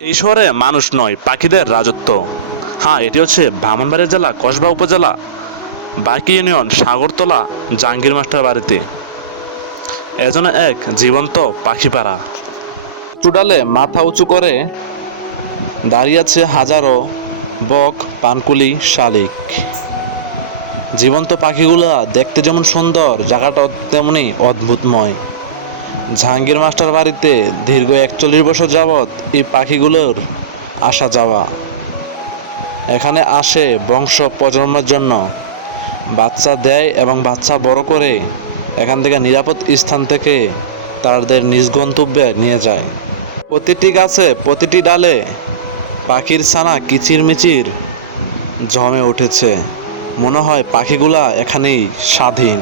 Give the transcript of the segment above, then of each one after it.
এই শহরে মানুষ নয়, পাখিদের রাজত্ব। হ্যাঁ, এটি হচ্ছে ব্রাহ্মণবাড়িয়া জেলা কসবা উপজেলা বাকি ইউনিয়ন সাগরতলা জাহাঙ্গীর মাস্টার বাড়িতে। এজন্য এক জীবন্ত পাখিপাড়া। চুডালে মাথা উঁচু করে দাঁড়িয়ে আছে হাজারো বক, পানকুলি, শালিক। জীবন্ত পাখিগুলা দেখতে যেমন সুন্দর, জায়গাটা তেমনি অদ্ভুতময়। জাহাঙ্গীর মাস্টার বাড়িতে দীর্ঘ 41 বছর যাবৎ এই পাখিগুলোর আসা যাওয়া। এখানে আসে বংশ প্রজন্মের জন্য, বাচ্চা দেয় এবং বাচ্চা বড় করে এখান থেকে নিরাপদ স্থান থেকে তাদের নিজ গন্তব্যে নিয়ে যায়। প্রতিটি গাছে, প্রতিটি ডালে পাখির ছানা কিচিরমিচির জমে উঠেছে। মনে হয় পাখিগুলা এখানেই স্বাধীন।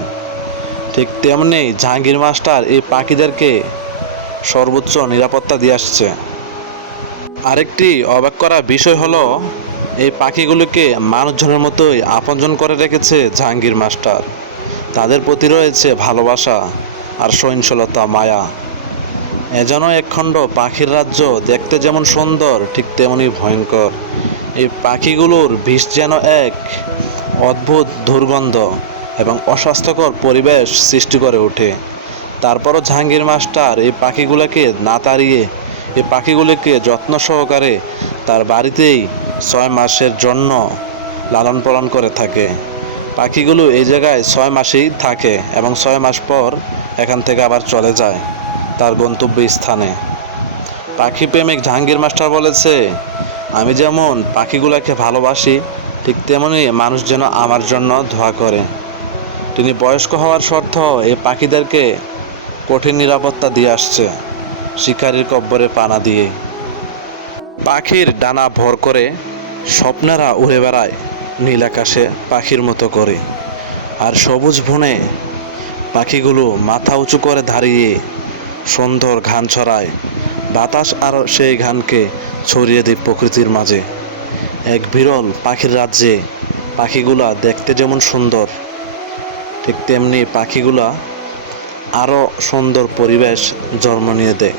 ঠিক তেমনি জাহাঙ্গীর মাস্টার এই পাখিদেরকে সর্বোচ্চ নিরাপত্তা দিয়ে আসছে। আরেকটি অবাক করা বিষয় হলো, এই পাখিগুলোকে মানুষজনের মতোই আপনজন করে রেখেছে জাহাঙ্গীর মাস্টার। তাদের প্রতি রয়েছে ভালোবাসা আর সহনশীলতা, মায়া। এজন্য একখণ্ড পাখির রাজ্য দেখতে যেমন সুন্দর, ঠিক তেমনি ভয়ঙ্কর। এই পাখিগুলোর বিষ যেন এক অদ্ভুত দুর্গন্ধ এবং অস্বাস্থ্যকর পরিবেশ সৃষ্টি করে ওঠে। তারপরও জাহাঙ্গীর মাস্টার এই পাখিগুলোকে না তাড়িয়ে এই পাখিগুলোকে যত্ন সহকারে তার বাড়িতেই 6 মাসের জন্য লালন পালন করে থাকে। পাখিগুলো এই জায়গায় 6 মাসেই থাকে এবং 6 মাস পর এখান থেকে আবার চলে যায় তার গন্তব্য স্থানে। পাখি প্রেমিক জাহাঙ্গীর মাস্টার বলেছে, আমি যেমন পাখিগুলোকে ভালোবাসি, ঠিক তেমনি মানুষ যেন আমার জন্য দোয়া করে। তিনি বয়স্ক হওয়ার সত্ত্বেও এই পাখিদেরকে কঠিন নিরাপত্তা দিয়ে আসছে, শিকারীর কব্বরে পানা দিয়ে। পাখির ডানা ভর করে স্বপ্নেরা উড়ে বেড়ায় নীল আকাশে পাখির মতো করে। আর সবুজ বনে পাখিগুলো মাথা উঁচু করে দাঁড়িয়ে সুন্দর ঘ্রাণ ছড়ায়। বাতাস আর সেই ঘ্রাণকে ছড়িয়ে দেয় প্রকৃতির মাঝে। এক বিরল পাখির রাজ্যে পাখিগুলা দেখতে যেমন সুন্দর, ঠিক তেমনি পাখিগুলা আরও সুন্দর পরিবেশ জন্ম নিয়ে দেয়।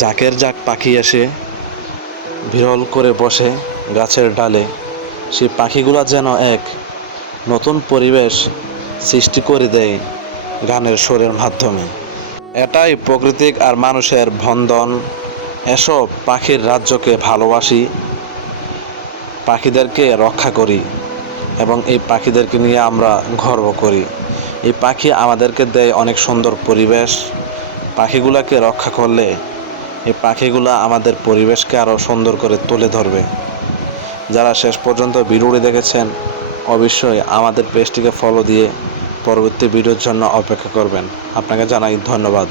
জাকের জাক পাখি এসে বিরল করে বসে গাছের ডালে। সেই পাখিগুলা যেন এক নতুন পরিবেশ সৃষ্টি করে দেয় গানের সুরের মাধ্যমে। এটাই প্রকৃতিক আর মানুষের বন্ধন। এসব পাখির রাজ্যকে ভালোবাসি, পাখিদেরকে রক্ষা করি এবং এই পাখিদেরকে নিয়ে আমরা গর্ব করি। এই পাখি আমাদেরকে দেয় অনেক সুন্দর পরিবেশ। পাখিগুলাকে রক্ষা করলে এই পাখিগুলা আমাদের পরিবেশকে আরও সুন্দর করে তুলে ধরবে। যারা শেষ পর্যন্ত ভিডিওটি দেখেছেন, অবশ্যই আমাদের পেজটিকে ফলো দিয়ে পরবর্তী ভিডিওর জন্য অপেক্ষা করবেন। আপনাকে জানাই ধন্যবাদ।